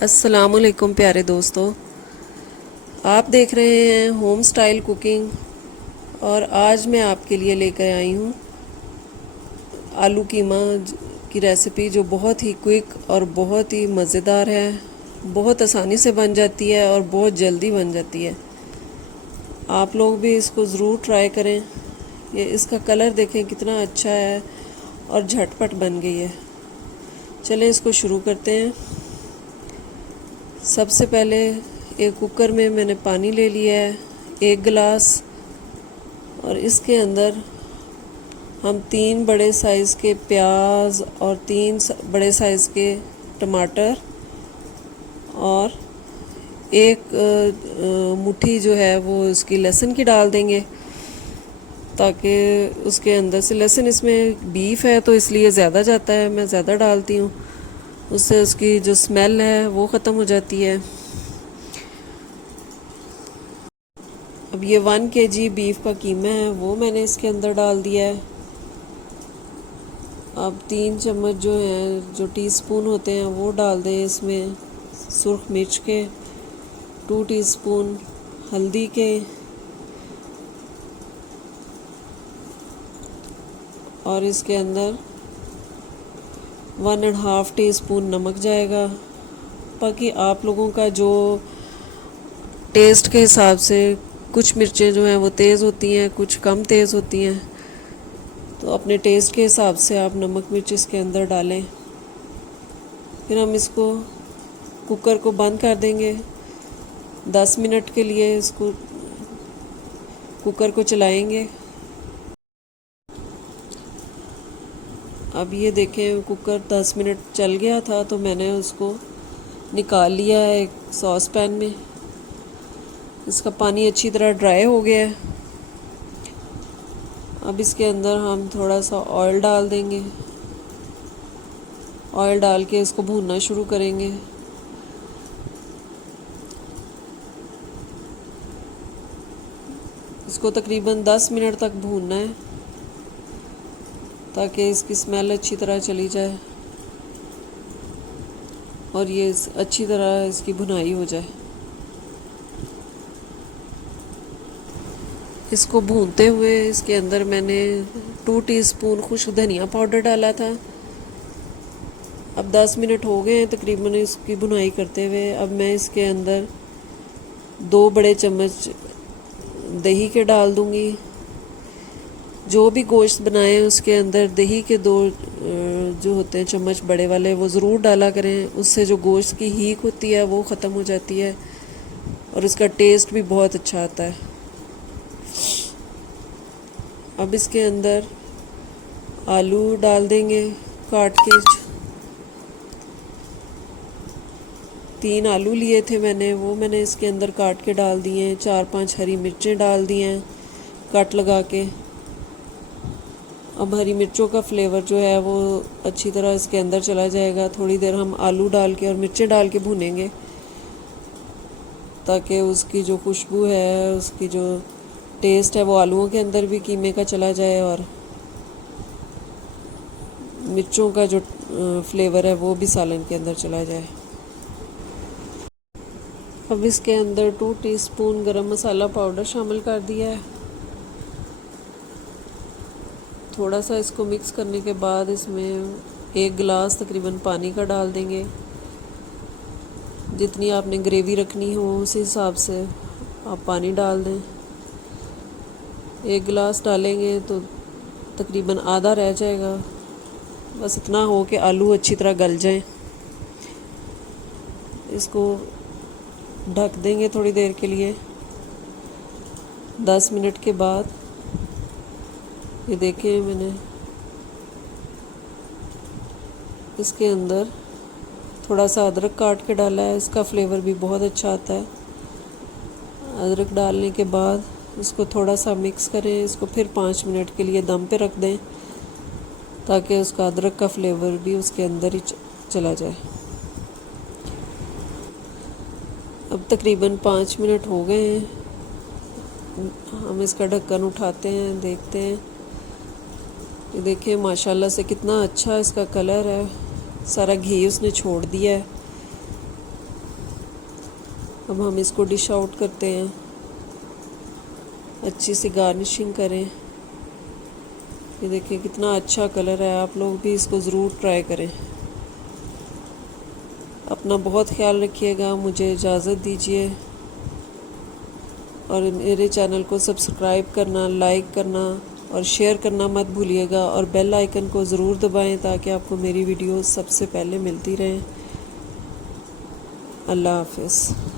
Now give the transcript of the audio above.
अस्सलामुअलैकुम प्यारे दोस्तों, आप देख रहे हैं होम स्टाइल कुकिंग। और आज मैं आपके लिए लेकर आई हूँ आलू कीमा की रेसिपी, जो बहुत ही क्विक और बहुत ही मज़ेदार है। बहुत आसानी से बन जाती है और बहुत जल्दी बन जाती है। आप लोग भी इसको ज़रूर ट्राई करें। ये इसका कलर देखें कितना अच्छा है और झटपट बन गई है। चलें इसको शुरू करते हैं। सबसे पहले एक कुकर में मैंने पानी ले लिया है 1 गिलास, और इसके अंदर हम 3 बड़े साइज़ के प्याज और 3 बड़े साइज़ के टमाटर और एक मुट्ठी जो है वो इसकी लहसुन की डाल देंगे, ताकि उसके अंदर से लहसुन, इसमें बीफ है तो इसलिए ज़्यादा जाता है, मैं ज़्यादा डालती हूँ। उससे उसकी जो स्मेल है वो ख़त्म हो जाती है। अब ये 1 kg बीफ का कीमा है वो मैंने इसके अंदर डाल दिया है। अब 3 चम्मच जो हैं, जो टीस्पून होते हैं, वो डाल दें इसमें सुर्ख मिर्च के, 2 टीस्पून हल्दी के, और इसके अंदर 1.5 टीस्पून नमक जाएगा। बाकी आप लोगों का जो टेस्ट के हिसाब से, कुछ मिर्चें जो हैं वो तेज़ होती हैं, कुछ कम तेज़ होती हैं, तो अपने टेस्ट के हिसाब से आप नमक मिर्च इसके अंदर डालें। फिर हम इसको कुकर को बंद कर देंगे 10 मिनट के लिए। इसको कुकर को चलाएंगे। अब ये देखें कुकर 10 मिनट चल गया था, तो मैंने उसको निकाल लिया है एक सॉस पैन में। इसका पानी अच्छी तरह ड्राई हो गया है। अब इसके अंदर हम थोड़ा सा ऑयल डाल देंगे। ऑयल डाल के इसको भूनना शुरू करेंगे। इसको तकरीबन 10 मिनट तक भूनना है, ताकि इसकी स्मेल अच्छी तरह चली जाए और ये अच्छी तरह इसकी भुनाई हो जाए। इसको भूनते हुए इसके अंदर मैंने 2 टीस्पून खुश्क धनिया पाउडर डाला था। अब 10 मिनट हो गए हैं तकरीबन इसकी भुनाई करते हुए। अब मैं इसके अंदर 2 बड़े चम्मच दही के डाल दूंगी। जो भी गोश्त बनाए उसके अंदर दही के 2 जो होते हैं चम्मच बड़े वाले, वो ज़रूर डाला करें। उससे जो गोश्त की हीक होती है वो ख़त्म हो जाती है और उसका टेस्ट भी बहुत अच्छा आता है। अब इसके अंदर आलू डाल देंगे काट के। 3 आलू लिए थे मैंने, वो मैंने इसके अंदर काट के डाल दिए हैं। 4-5 हरी मिर्चें डाल दी हैं कट लगा के। अब हरी मिर्चों का फ्लेवर जो है वो अच्छी तरह इसके अंदर चला जाएगा। थोड़ी देर हम आलू डाल के और मिर्चें डाल के भूनेंगे, ताकि उसकी जो खुशबू है, उसकी जो टेस्ट है, वो आलूओं के अंदर भी कीमे का चला जाए और मिर्चों का जो फ्लेवर है वो भी सालन के अंदर चला जाए। अब इसके अंदर 2 टीस्पून गरम मसाला पाउडर शामिल कर दिया है। थोड़ा सा इसको मिक्स करने के बाद इसमें 1 गिलास तकरीबन पानी का डाल देंगे। जितनी आपने ग्रेवी रखनी हो उस हिसाब से आप पानी डाल दें। 1 गिलास डालेंगे तो तकरीबन आधा रह जाएगा। बस इतना हो कि आलू अच्छी तरह गल जाएं। इसको ढक देंगे थोड़ी देर के लिए। 10 मिनट के बाद ये देखें, मैंने इसके अंदर थोड़ा सा अदरक काट के डाला है। इसका फ्लेवर भी बहुत अच्छा आता है। अदरक डालने के बाद इसको थोड़ा सा मिक्स करें। इसको फिर 5 मिनट के लिए दम पे रख दें, ताकि उसका अदरक का फ्लेवर भी उसके अंदर ही चला जाए। अब तकरीबन 5 मिनट हो गए हैं। हम इसका ढक्कन उठाते हैं, देखते हैं। ये देखिए माशाल्लाह से कितना अच्छा इसका कलर है। सारा घी उसने छोड़ दिया है। अब हम इसको डिश आउट करते हैं, अच्छी सी गार्निशिंग करें। ये देखिए कितना अच्छा कलर है, आप लोग भी इसको ज़रूर ट्राई करें। अपना बहुत ख्याल रखिएगा, मुझे इजाज़त दीजिए और मेरे चैनल को सब्सक्राइब करना, लाइक करना और शेयर करना मत भूलिएगा और बेल आइकन को ज़रूर दबाएं ताकि आपको मेरी वीडियोस सबसे पहले मिलती रहें। अल्लाह हाफ़िज़।